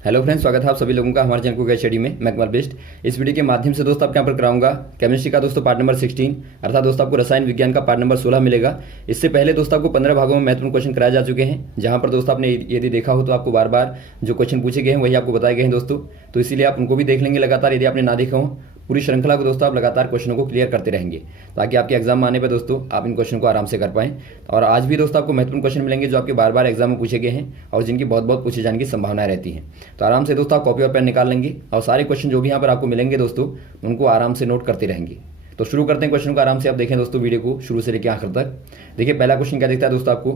Hello friends, स्वागत है आप सभी लोगों का हमारे चैनल को स्टडी में। मैं कुमार बेस्ट। इस वीडियो के माध्यम से दोस्तों आपके यहाँ पर कराऊंगा केमिस्ट्री का दोस्तों पार्ट नंबर 16, अर्थात दोस्तों आपको रसायन विज्ञान का पार्ट नंबर 16 मिलेगा। इससे पहले दोस्तों आपको 15 भागों में महत्वपूर्ण क्वेश्चन कराए जा चुके हैं, जहां पर दोस्तों आपने यदि देखा हो तो आपको बार बार जो क्वेश्चन पूछे गए हैं वही आपको बताए गए हैं दोस्तों। तो इसीलिए आप उनको भी देख लेंगे लगातार। यदि आपने ना देखा हो पूरी श्रृंखला को दोस्तों आप लगातार क्वेश्चनों को क्लियर करते रहेंगे, ताकि आपके एग्जाम में आने पर दोस्तों आप इन क्वेश्चन को आराम से कर पाएं। और आज भी दोस्तों आपको महत्वपूर्ण क्वेश्चन मिलेंगे जो आपके बार बार एग्जाम में पूछे गए हैं और जिनकी बहुत बहुत पूछे जाने की संभावनाएं रहती हैं। तो आराम से दोस्तों आप कॉपी और पेन निकाल लेंगे और सारे क्वेश्चन जो भी यहाँ पर आपको मिलेंगे दोस्तों उनको आराम से नोट करते रहेंगे। तो शुरू करते हैं क्वेश्चन को। आराम से आप देखें दोस्तों वीडियो को शुरू से लेकर आखिर तक। देखिए पहला क्वेश्चन क्या दिखता है दोस्तों आपको,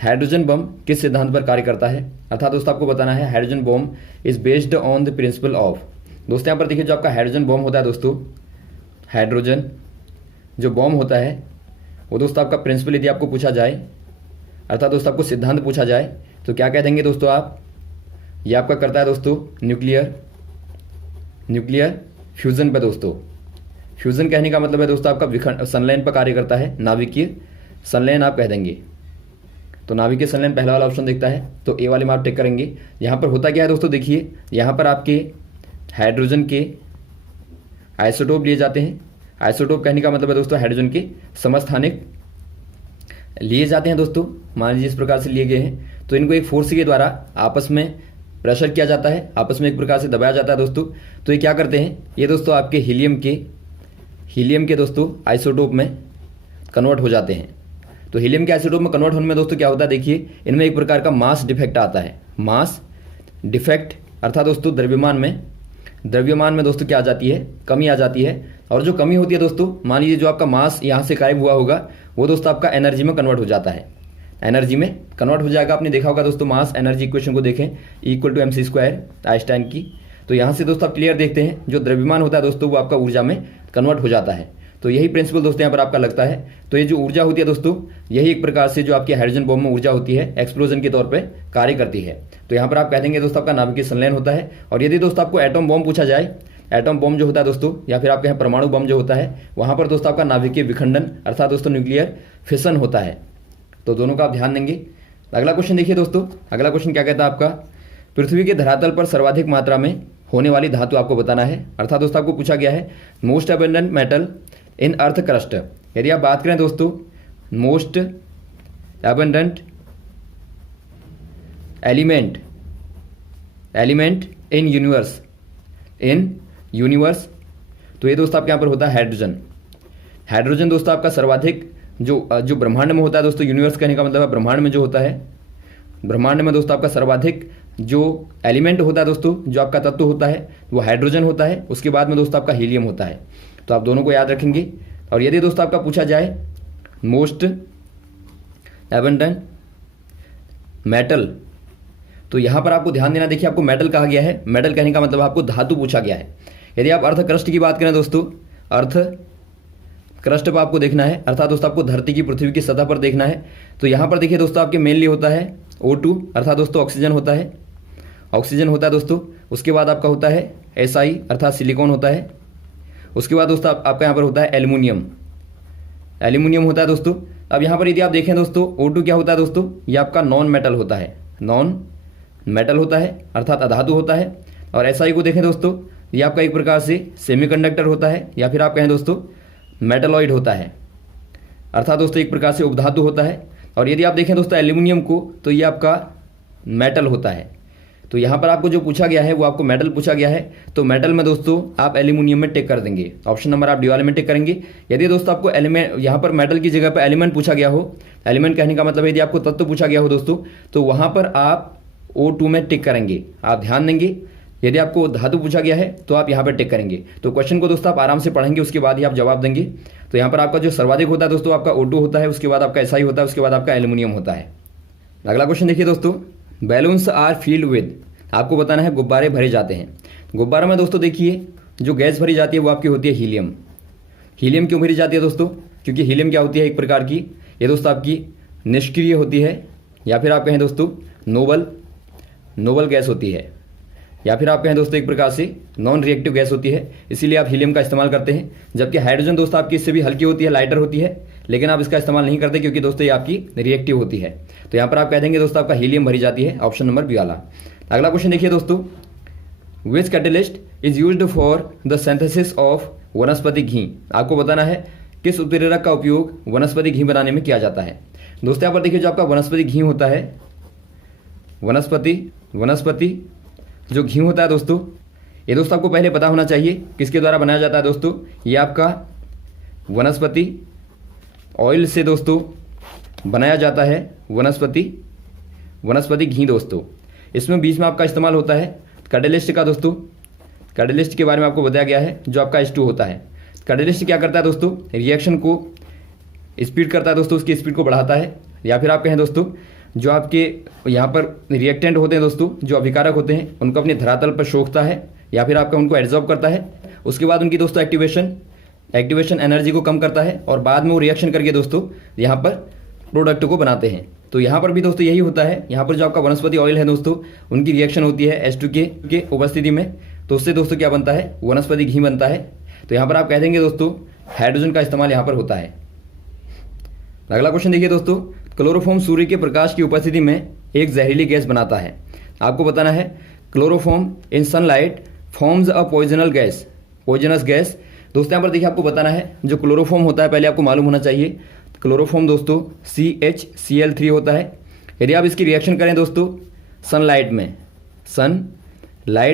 हाइड्रोजन बम किस सिद्धांत पर कार्य करता है। अर्थात दोस्तों आपको बताना है hydrogen bomb is based on the principle of. दोस्तों यहाँ पर देखिए जो आपका हाइड्रोजन बम होता है दोस्तों, हाइड्रोजन जो बॉम होता है वो दोस्तों आपका प्रिंसिपल यदि आपको पूछा जाए, अर्थात दोस्तों आपको सिद्धांत पूछा जाए तो क्या कह देंगे दोस्तों आप। ये आपका करता है दोस्तों न्यूक्लियर फ्यूजन पे दोस्तों। फ्यूजन कहने का मतलब है दोस्तों आपका संलयन पर कार्य करता है, नाभिकीय संलयन आप कह देंगे। तो नाभिकीय संलयन पहला वाला ऑप्शन दिखता है, तो ए वाले में आप टिक करेंगे। यहाँ पर होता क्या है दोस्तों, देखिए यहाँ पर आपके हाइड्रोजन के आइसोटोप लिए जाते हैं। आइसोटोप कहने का मतलब है दोस्तों हाइड्रोजन के समस्थानिक लिए जाते हैं दोस्तों। मान लीजिए इस प्रकार से लिए गए हैं, तो इनको एक फोर्स के द्वारा आपस में प्रेशर किया जाता है, आपस में एक प्रकार से दबाया जाता है दोस्तों। तो ये क्या करते हैं, ये दोस्तों आपके हीलियम के दोस्तों आइसोटोप में कन्वर्ट हो जाते हैं। तो हीलियम के आइसोटोप में कन्वर्ट होने में दोस्तों क्या होता है, देखिए इनमें एक प्रकार का मास डिफेक्ट आता है। मास डिफेक्ट अर्थात दोस्तों द्रव्यमान में दोस्तों क्या आ जाती है, कमी आ जाती है। और जो कमी होती है दोस्तों, मान लीजिए जो आपका मास यहाँ से गायब हुआ होगा वो दोस्तों आपका एनर्जी में कन्वर्ट हो जाता है, एनर्जी में कन्वर्ट हो जाएगा। आपने देखा होगा दोस्तों मास एनर्जी इक्वेशन को देखें, इक्वल टू mc² आइंस्टाइन की। तो यहाँ से दोस्तों आप क्लियर देखते हैं जो द्रव्यमान होता है दोस्तों वो आपका ऊर्जा में कन्वर्ट हो जाता है। तो यही प्रिंसिपल दोस्तों यहाँ पर आपका लगता है। तो ये जो ऊर्जा होती है दोस्तों, यही एक प्रकार से जो आपकी हाइड्रोजन बम में ऊर्जा होती है एक्सप्लोजन के तौर पे कार्य करती है। तो यहाँ पर आप कह देंगे दोस्तों आपका नाभिकीय संलयन होता है। और यदि दोस्तों आपको एटम बम पूछा जाए, एटम बम जो होता है दोस्तों, या फिर आपके यहाँ परमाणु बम जो होता है, वहाँ पर दोस्तों आपका नाभिकीय विखंडन अर्थात दोस्तों न्यूक्लियर फिशन होता है। तो दोनों का आप ध्यान देंगे। अगला क्वेश्चन देखिए दोस्तों, अगला क्वेश्चन क्या कहता है आपका, पृथ्वी के धरातल पर सर्वाधिक मात्रा में होने वाली धातु आपको बताना है। अर्थात दोस्तों आपको पूछा गया है मोस्ट अबंडेंट मेटल इन अर्थ क्रस्ट। यदि आप बात करें दोस्तों most abundant element in universe, तो ये दोस्तों आपके यहाँ पर होता है हाइड्रोजन दोस्तों आपका सर्वाधिक जो ब्रह्मांड में होता है दोस्तों। यूनिवर्स कहने का मतलब है ब्रह्मांड में जो होता है, ब्रह्मांड में दोस्तों आपका सर्वाधिक जो एलिमेंट होता है दोस्तों, जो आपका तत्व होता है वो हाइड्रोजन होता है। उसके बाद में दोस्तों आपका हीलियम होता है। तो आप दोनों को याद रखेंगे। और यदि दोस्तों आपका पूछा जाए मोस्ट एबंडेंट मेटल, तो यहां पर आपको ध्यान देना। देखिए आपको मेटल कहा गया है, मेटल कहने का मतलब आपको धातु पूछा गया है। यदि आप अर्थ क्रस्ट की बात करें दोस्तों, अर्थ क्रस्ट पर आपको देखना है, अर्थात दोस्तों आपको धरती की पृथ्वी की सतह पर देखना है। तो यहां पर देखिए दोस्तों आपके मेनली होता है O2 अर्थात दोस्तों ऑक्सीजन होता है दोस्तों। उसके बाद आपका होता है Si अर्थात सिलिकॉन होता है। उसके बाद दोस्तों आपका यहाँ पर होता है एल्यूमिनियम होता है दोस्तों। अब यहाँ पर यदि आप देखें दोस्तों O2 क्या होता है दोस्तों, ये आपका नॉन मेटल होता है अर्थात अधातु होता है। और Si को देखें दोस्तों, ये आपका एक प्रकार से सेमीकंडक्टर होता है, या फिर आप कहें दोस्तों मेटलॉइड होता है, अर्थात दोस्तों एक प्रकार से उपधातु होता है। और यदि आप देखें दोस्तों एल्यूमिनियम को, तो ये आपका मेटल होता है। तो यहाँ पर आपको जो पूछा गया है वो आपको मेटल पूछा गया है। तो मेटल में दोस्तों आप एल्यूमिनियम में टिक कर देंगे, ऑप्शन नंबर आप डी वाले में टिक करेंगे। यदि दोस्तों आपको एलिमेंट यहाँ पर मेटल की जगह पर एलिमेंट पूछा गया हो, एलिमेंट कहने का मतलब यदि आपको तत्व पूछा गया हो दोस्तों, तो वहाँ पर आप O2 में टिक करेंगे। आप ध्यान देंगे, यदि आपको धातु पूछा गया है तो आप यहाँ पर टिक करेंगे। तो क्वेश्चन को दोस्तों आप आराम से पढ़ेंगे, उसके बाद ही आप जवाब देंगे। तो यहाँ पर आपका जो सर्वाधिक होता है दोस्तों आपका O2 होता है, उसके बाद आपका Si होता है, उसके बाद आपका एल्यूमिनियम होता है। अगला क्वेश्चन देखिए दोस्तों, बैलून्स आर फील्ड विद, आपको बताना है गुब्बारे भरे जाते हैं। गुब्बारे में दोस्तों देखिए जो गैस भरी जाती है वो आपकी होती है हीलियम। हीलियम क्यों भरी जाती है दोस्तों, क्योंकि हीलियम क्या होती है, एक प्रकार की ये दोस्तों आपकी निष्क्रिय होती है, या फिर आप कहें दोस्तों नोबल गैस होती है, या फिर आप कहें दोस्तों एक प्रकार से नॉन रिएक्टिव गैस होती है। इसीलिए आप हीलियम का इस्तेमाल करते हैं। जबकि हाइड्रोजन दोस्तों आपकी इससे भी हल्की होती है, लाइटर होती है, लेकिन आप इसका इस्तेमाल नहीं करते क्योंकि दोस्तों ये आपकी रिएक्टिव होती है। तो यहाँ पर आप कह देंगे दोस्तों आपका हीलियम भरी जाती है, ऑप्शन नंबर बी वाला। अगला क्वेश्चन देखिए दोस्तों, which catalyst is used for the synthesis of vanaspati ghee. आपको बताना है किस उत्प्रेरक का उपयोग वनस्पति घी बनाने में किया जाता है। दोस्तों यहाँ पर देखिए जो आपका वनस्पति घी होता है, वनस्पति जो घी होता है दोस्तों, ये दोस्तों आपको पहले पता होना चाहिए किसके द्वारा बनाया जाता है दोस्तों। ये आपका वनस्पति ऑयल से दोस्तों बनाया जाता है, वनस्पति घी दोस्तों। इसमें बीच में आपका इस्तेमाल होता है कैटलिस्ट का दोस्तों। कैटलिस्ट के बारे में आपको बताया गया है, जो आपका H2 होता है। कैटलिस्ट क्या करता है दोस्तों, रिएक्शन को स्पीड करता है दोस्तों, उसकी स्पीड को बढ़ाता है। या फिर आप कहें दोस्तों जो आपके यहाँ पर रिएक्टेंट होते हैं दोस्तों, जो अभिकारक होते हैं, उनको अपने धरातल पर सोखता है या फिर आपका उनको एब्जॉर्ब करता है। उसके बाद उनकी दोस्तों एक्टिवेशन एनर्जी को कम करता है और बाद में वो रिएक्शन करके दोस्तों यहाँ पर प्रोडक्ट को बनाते हैं। तो यहाँ पर भी दोस्तों यही होता है। यहाँ पर जो आपका वनस्पति ऑयल है दोस्तों, उनकी रिएक्शन होती है H2 के उपस्थिति में, तो उससे दोस्तों क्या बनता है, वनस्पति घी बनता है। तो यहाँ पर आप कह देंगे दोस्तों हाइड्रोजन का इस्तेमाल यहाँ पर होता है। अगला क्वेश्चन देखिए दोस्तों, क्लोरोफॉर्म सूर्य के प्रकाश की उपस्थिति में एक जहरीली गैस बनाता है। आपको बताना है chloroform in sunlight forms a poisonous gas. दोस्तों यहाँ पर देखिए आपको बताना है जो क्लोरोफॉर्म होता है, पहले आपको मालूम होना चाहिए क्लोरोफॉर्म दोस्तों CHCl3 होता है। यदि आप इसकी रिएक्शन करें दोस्तों सनलाइट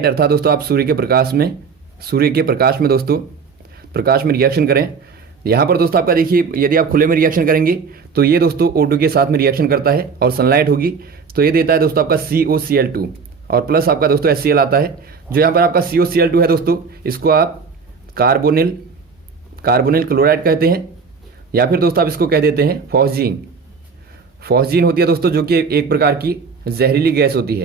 अर्थात दोस्तों आप सूर्य के प्रकाश में दोस्तों रिएक्शन करें। यहाँ पर दोस्तों आपका देखिए यदि आप खुले में रिएक्शन करेंगे तो ये दोस्तों O2 के साथ में रिएक्शन करता है और सनलाइट होगी तो ये देता है दोस्तों आपका COCl2 और प्लस आपका दोस्तों HCl आता है। जो यहाँ पर आपका COCl2 है दोस्तों, इसको आप कार्बोनिल क्लोराइड कहते हैं या फिर दोस्तों आप इसको कह देते हैं फॉस्जीन होती है दोस्तों, जो कि एक प्रकार की जहरीली गैस होती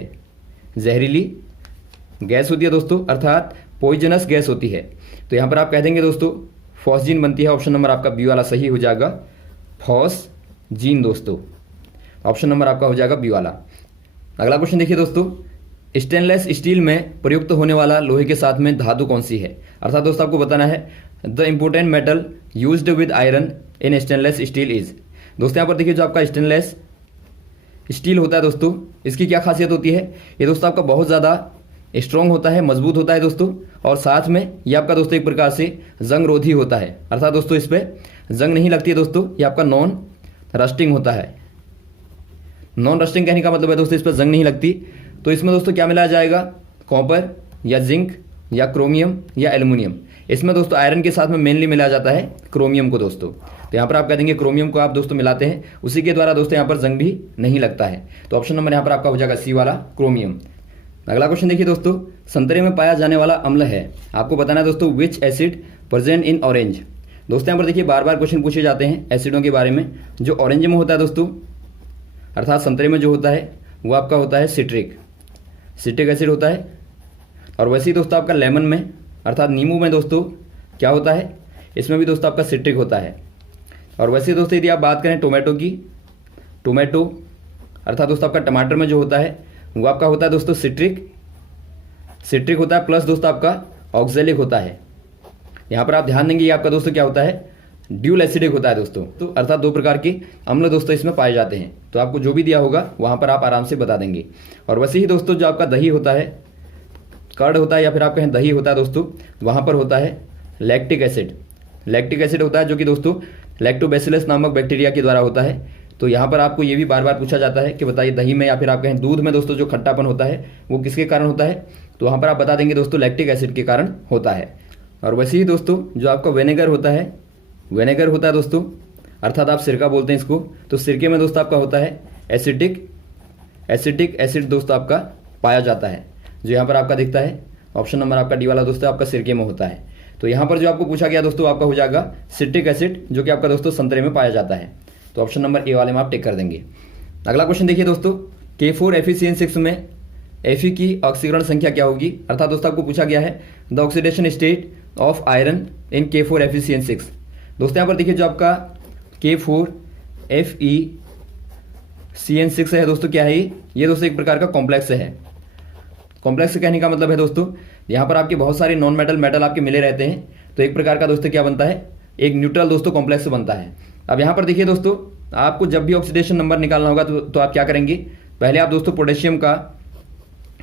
है दोस्तों, अर्थात पॉइजनस गैस होती है। तो यहाँ पर आप कह देंगे दोस्तों फॉस्जीन बनती है। ऑप्शन नंबर आपका बी वाला सही हो जाएगा, फॉस्जीन दोस्तों। ऑप्शन नंबर आपका हो जाएगा बी वाला। अगला क्वेश्चन देखिए दोस्तों, स्टेनलेस स्टील में प्रयुक्त होने वाला लोहे के साथ में धातु कौन सी है। अर्थात दोस्तों आपको बताना है the important metal used with iron in stainless steel is. दोस्तों यहाँ पर देखिए जो आपका स्टेनलेस स्टील होता है दोस्तों, इसकी क्या खासियत होती है। ये दोस्तों आपका बहुत ज़्यादा स्ट्रॉन्ग होता है, मजबूत होता है दोस्तों, और साथ में ये आपका दोस्तों एक प्रकार से जंग रोधी होता है। अर्थात दोस्तों इस पर जंग नहीं लगती है दोस्तों, ये आपका नॉन रस्टिंग होता है। नॉन रस्टिंग कहने का मतलब है दोस्तों इस पर जंग नहीं लगती। तो इसमें दोस्तों क्या मिलाया जाएगा, कॉपर या जिंक या क्रोमियम या एल्युमिनियम। इसमें दोस्तों आयरन के साथ में मेनली मिलाया जाता है क्रोमियम को दोस्तों। तो यहाँ पर आप कह देंगे क्रोमियम को आप दोस्तों मिलाते हैं, उसी के द्वारा दोस्तों यहाँ पर जंग भी नहीं लगता है। तो ऑप्शन नंबर यहाँ पर आपका हो जाएगा सी वाला, क्रोमियम। अगला क्वेश्चन देखिए दोस्तों, संतरे में पाया जाने वाला अम्ल है। आपको बताना है दोस्तों विच एसिड प्रेजेंट इन ऑरेंज। दोस्तों यहाँ पर देखिए बार बार क्वेश्चन पूछे जाते हैं एसिडों के बारे में। जो ऑरेंज में होता है दोस्तों, अर्थात संतरे में जो होता है वो आपका होता है सिट्रिक एसिड होता है। और वैसे ही दोस्तों आपका लेमन में अर्थात नींबू में दोस्तों क्या होता है, इसमें भी दोस्तों आपका सिट्रिक होता है। और वैसे ही दोस्तों यदि आप बात करें टोमेटो की, टोमेटो अर्थात दोस्तों आपका टमाटर में जो होता है वो आपका होता है दोस्तों सिट्रिक होता है, प्लस दोस्तों आपका ऑक्जेलिक होता है। यहाँ पर आप ध्यान देंगे ये आपका दोस्तों क्या होता है, ड्यूल एसिडिक होता है दोस्तों। तो अर्थात दो प्रकार के अम्ल दोस्तों इसमें पाए जाते हैं। तो आपको जो भी दिया होगा वहाँ पर आप आराम से बता देंगे। और वैसे ही दोस्तों जो आपका दही होता है, कर्ड होता है या फिर आप कहें दही होता है दोस्तों, वहाँ पर होता है लैक्टिक एसिड होता है, जो कि दोस्तों लैक्टोबैसिलस नामक बैक्टीरिया के द्वारा होता है। तो यहाँ पर आपको ये भी बार बार पूछा जाता है कि बताइए दही में या फिर आप कहें दूध में दोस्तों जो खट्टापन होता है वो किसके कारण होता है। तो वहाँ पर आप बता देंगे दोस्तों लैक्टिक एसिड के कारण होता है। और वैसे ही दोस्तों जो आपका विनेगर होता है दोस्तों, अर्थात आप सिरका बोलते हैं इसको। तो सिरके में दोस्तों आपका होता है एसिटिक एसिड दोस्तों आपका पाया जाता है, जो यहाँ पर आपका दिखता है। ऑप्शन नंबर आपका डी वाला दोस्तों आपका सिरके में होता है। तो यहाँ पर जो आपको पूछा गया दोस्तों आपका हो जाएगा सिट्रिक एसिड, जो कि आपका दोस्तों संतरे में पाया जाता है। तो ऑप्शन नंबर ए वाले में आप टिक कर देंगे। अगला क्वेश्चन देखिए दोस्तों, K4FeCN6 में Fe की ऑक्सीकरण संख्या क्या होगी। अर्थात दोस्तों आपको पूछा गया है the oxidation state of iron in K4FeCN6। दोस्तों यहाँ पर देखिए जो आपका K4FeCN6 है दोस्तों, क्या है ये दोस्तों एक प्रकार का कॉम्प्लेक्स है। कॉम्प्लेक्स कहने का मतलब है दोस्तों यहाँ पर आपके बहुत सारे नॉन मेटल आपके मिले रहते हैं। तो एक प्रकार का दोस्तों क्या बनता है, एक न्यूट्रल दोस्तों कॉम्प्लेक्स बनता है। अब यहाँ पर देखिए दोस्तों, आपको जब भी ऑक्सीडेशन नंबर निकालना होगा तो आप क्या करेंगे, पहले आप दोस्तों पोटेशियम का,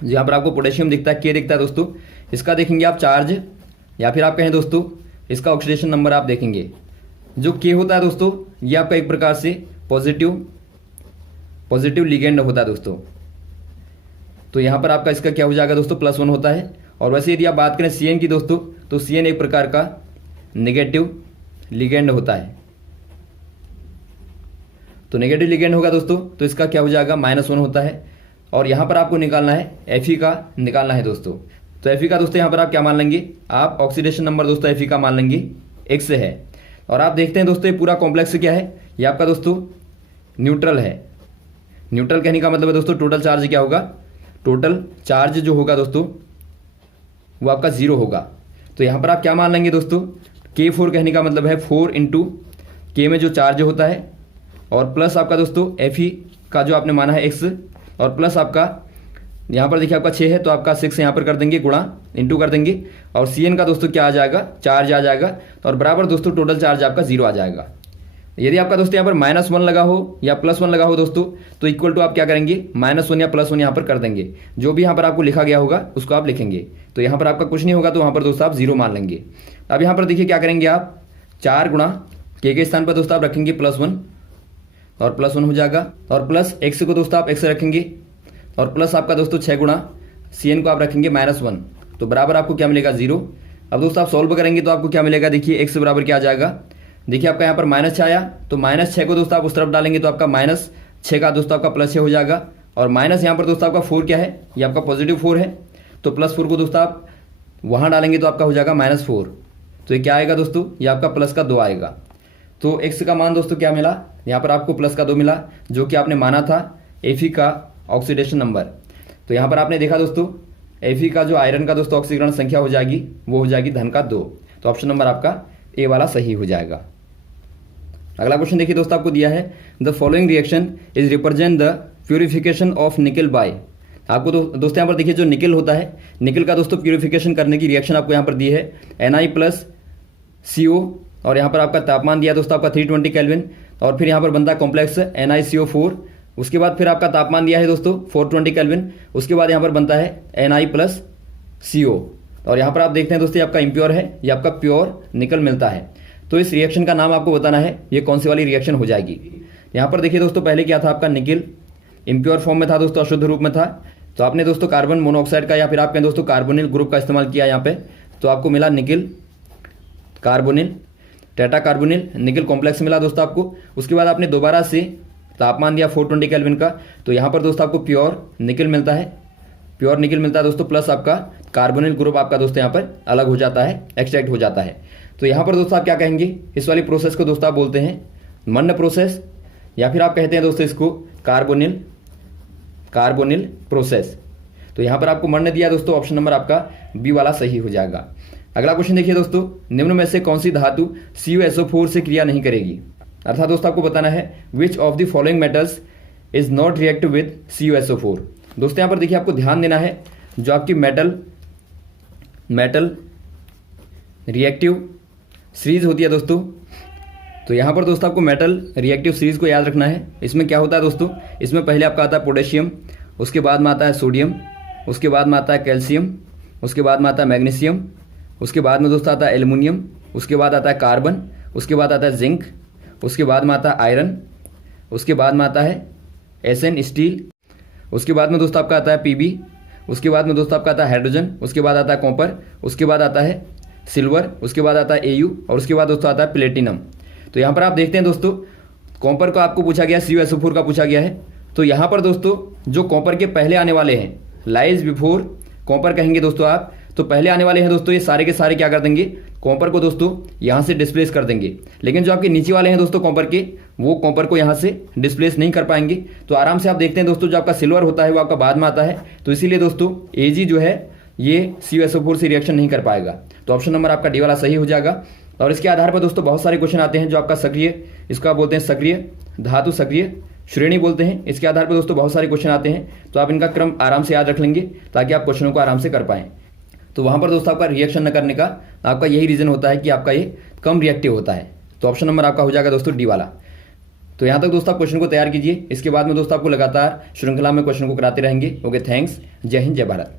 यहाँ पर आपको पोटेशियम दिखता है, के दिखता है दोस्तों, इसका देखेंगे आप चार्ज, या फिर आप कहें दोस्तों इसका ऑक्सीडेशन नंबर आप देखेंगे। जो के होता है दोस्तों, ये आपका एक प्रकार से पॉजिटिव लिगेंड होता है दोस्तों। तो यहाँ पर आपका इसका क्या हो जाएगा दोस्तों, +1 होता है। और वैसे यदि आप बात करें CN की दोस्तों, तो CN एक प्रकार का नेगेटिव लिगेंड होता है। तो नेगेटिव लिगेंड होगा दोस्तों, तो इसका क्या हो जाएगा, -1 होता है। और यहाँ पर आपको निकालना है Fe का, निकालना है दोस्तों। तो Fe का दोस्तों यहाँ पर आप क्या मान लेंगे, आप ऑक्सीडेशन नंबर दोस्तों Fe का मान लेंगे X है। और आप देखते हैं दोस्तों ये पूरा कॉम्प्लेक्स क्या है, ये आपका दोस्तों न्यूट्रल है। न्यूट्रल कहने का मतलब है दोस्तों टोटल चार्ज क्या होगा, टोटल चार्ज जो होगा दोस्तों वो आपका 0 होगा। तो यहाँ पर आप क्या मान लेंगे दोस्तों, K4 कहने का मतलब है 4 × K में जो चार्ज होता है, और प्लस आपका दोस्तों Fe का जो आपने माना है X, और प्लस आपका यहाँ पर देखिए आपका 6 है, तो आपका 6 यहाँ पर कर देंगे, गुणा इंटू कर देंगे, और CN का दोस्तों क्या आ जाएगा, चार्ज आ जाएगा, और बराबर दोस्तों टोटल चार्ज आपका 0 आ जाएगा। यदि आपका दोस्तों यहाँ पर -1 लगा हो या +1 लगा हो दोस्तों, तो इक्वल टू आप क्या करेंगे, -1 या +1 यहाँ पर कर देंगे। जो भी यहाँ पर आपको लिखा गया होगा उसको आप लिखेंगे। तो यहाँ पर आपका कुछ नहीं होगा, तो वहाँ पर दोस्तों आप 0 मान लेंगे। अब यहाँ पर देखिए क्या करेंगे आप, 4 × K के स्थान पर दोस्तों आप रखेंगे +1, और +1 हो जाएगा, और प्लस X को दोस्तों आप X रखेंगे, और प्लस आपका दोस्तों 6 × CN को आप रखेंगे -1, तो बराबर आपको क्या मिलेगा, 0। अब दोस्तों आप सॉल्व करेंगे तो आपको क्या मिलेगा, देखिए X बराबर क्या आ जाएगा, देखिए आपका यहाँ पर -6 आया, तो -6 को दोस्तों आप उस तरफ डालेंगे तो आपका -6 का दोस्तों आपका +6 हो जाएगा, और माइनस यहाँ पर दोस्तों आपका 4 क्या है, ये आपका +4 है, तो +4 को दोस्तों आप वहाँ डालेंगे तो आपका हो जाएगा -4। तो ये क्या आएगा दोस्तों, ये आपका +2 आएगा। तो X का मान दोस्तों क्या मिला, यहाँ पर आपको +2 मिला, जो कि आपने माना था Fe का ऑक्सीडेशन नंबर। तो यहाँ पर आपने देखा दोस्तों Fe का जो आयरन का दोस्तों ऑक्सीकरण संख्या हो जाएगी, वो हो जाएगी धन का 2। तो ऑप्शन नंबर आपका ए वाला सही हो जाएगा। अगला क्वेश्चन देखिए दोस्तों, आपको दिया है the following reaction is represent the purification of nickel by. आपको दोस्तों यहाँ पर देखिए जो निकल होता है, निकल का दोस्तों प्यूरिफिकेशन करने की रिएक्शन आपको यहाँ पर दी है Na+CO, और यहाँ पर आपका तापमान दिया दोस्तों आपका 320 केल्विन, और फिर यहाँ पर बनता है कॉम्प्लेक्स NiCO4, उसके बाद फिर आपका तापमान दिया है दोस्तों 420 केल्विन, उसके बाद यहाँ पर बनता है Na+CO, और यहाँ पर आप देखते हैं दोस्तों ये आपका इम्प्योर है, ये आपका प्योर निकल मिलता है। तो इस रिएक्शन का नाम आपको बताना है, ये कौन सी वाली रिएक्शन हो जाएगी। यहाँ पर देखिए दोस्तों पहले क्या था, आपका निकल इम्प्योर फॉर्म में था दोस्तों, अशुद्ध रूप में था, तो आपने दोस्तों कार्बन मोनोऑक्साइड का या फिर आप कहें दोस्तों कार्बोनिल ग्रुप का इस्तेमाल किया यहाँ पे, तो आपको मिला निकल कार्बोनिल, टेट्रा कार्बोनिल निकल कॉम्प्लेक्स मिला दोस्तों आपको। उसके बाद आपने दोबारा से तापमान दिया 420 केल्विन का, तो यहाँ पर दोस्तों आपको प्योर निकल मिलता है, प्योर निकल मिलता है दोस्तों, प्लस आपका कार्बोनिल ग्रुप आपका दोस्तों यहाँ पर अलग हो जाता है, एक्सट्रैक्ट हो जाता है। तो यहाँ पर दोस्तों आप क्या कहेंगे, इस वाली प्रोसेस को दोस्तों आप बोलते हैं मंड प्रोसेस, या फिर आप कहते हैं दोस्तों इसको कार्बोनिल प्रोसेस। तो यहाँ पर आपको मंड दिया दोस्तों, ऑप्शन नंबर आपका बी वाला सही हो जाएगा। अगला क्वेश्चन देखिए दोस्तों, निम्न में से कौन सी धातु CuSO4 से क्रिया नहीं करेगी। अर्थात दोस्तों आपको बताना है which of the following metals is not reactive with CuSO4। दोस्तों यहाँ पर देखिए आपको ध्यान देना है, जो आपकी मेटल रिएक्टिव सीरीज होती है दोस्तों, तो यहाँ पर दोस्तों आपको मेटल रिएक्टिव सीरीज को याद रखना है। इसमें क्या होता है दोस्तों, इसमें पहले आपका आता है पोटेशियम, उसके बाद में आता है सोडियम, उसके बाद में आता है कैल्शियम, उसके बाद में आता है मैग्नीशियम, उसके बाद में दोस्तों आता है एल्युमिनियम, उसके बाद आता है कार्बन, उसके बाद आता है जिंक, उसके बाद में आता है आयरन, उसके बाद में आता है SN स्टील, उसके बाद में दोस्तों आपका आता है PB, उसके बाद में दोस्तों आपका आता है हाइड्रोजन, उसके बाद आता है कॉपर, उसके बाद आता है सिल्वर, उसके बाद आता है AU, और उसके बाद दोस्तों आता है प्लेटिनम। तो यहाँ पर आप देखते हैं दोस्तों कॉपर को आपको पूछा गया, CuSO4 का पूछा गया है। तो यहाँ पर दोस्तों जो कॉपर के पहले आने वाले हैं, लाइज बिफोर कॉपर कहेंगे दोस्तों आप, तो पहले आने वाले हैं दोस्तों ये सारे के सारे क्या कर देंगे, कॉपर को दोस्तों यहाँ से डिस्प्लेस कर देंगे। लेकिन जो आपके नीचे वाले हैं दोस्तों कॉपर के, वो कॉपर को यहाँ से डिस्प्लेस नहीं कर पाएंगे। तो आराम से आप देखते हैं दोस्तों जो आपका सिल्वर होता है वो आपका बाद में आता है, तो इसीलिए दोस्तों Ag जो है ये CuSO4 से रिएक्शन नहीं कर पाएगा। तो ऑप्शन नंबर आपका डी वाला सही हो जाएगा। और इसके आधार पर दोस्तों बहुत सारे क्वेश्चन आते हैं, जो आपका सक्रिय, इसको आप बोलते हैं सक्रिय धातु सक्रिय श्रेणी बोलते हैं। इसके आधार पर दोस्तों बहुत सारे क्वेश्चन आते हैं, तो आप इनका क्रम आराम से याद रख लेंगे ताकि आप क्वेश्चनों को आराम से कर पाएं। तो वहाँ पर दोस्तों आपका रिएक्शन न करने का आपका यही रीज़न होता है कि आपका ये कम रिएक्टिव होता है। तो ऑप्शन नंबर आपका हो जाएगा दोस्तों डी वाला। तो यहाँ तक दोस्तों आप क्वेश्चन को तैयार कीजिए। इसके बाद में दोस्तों आपको लगातार श्रृंखला में क्वेश्चन को कराते रहेंगे। Okay, thanks. जय हिंद, जय भारत।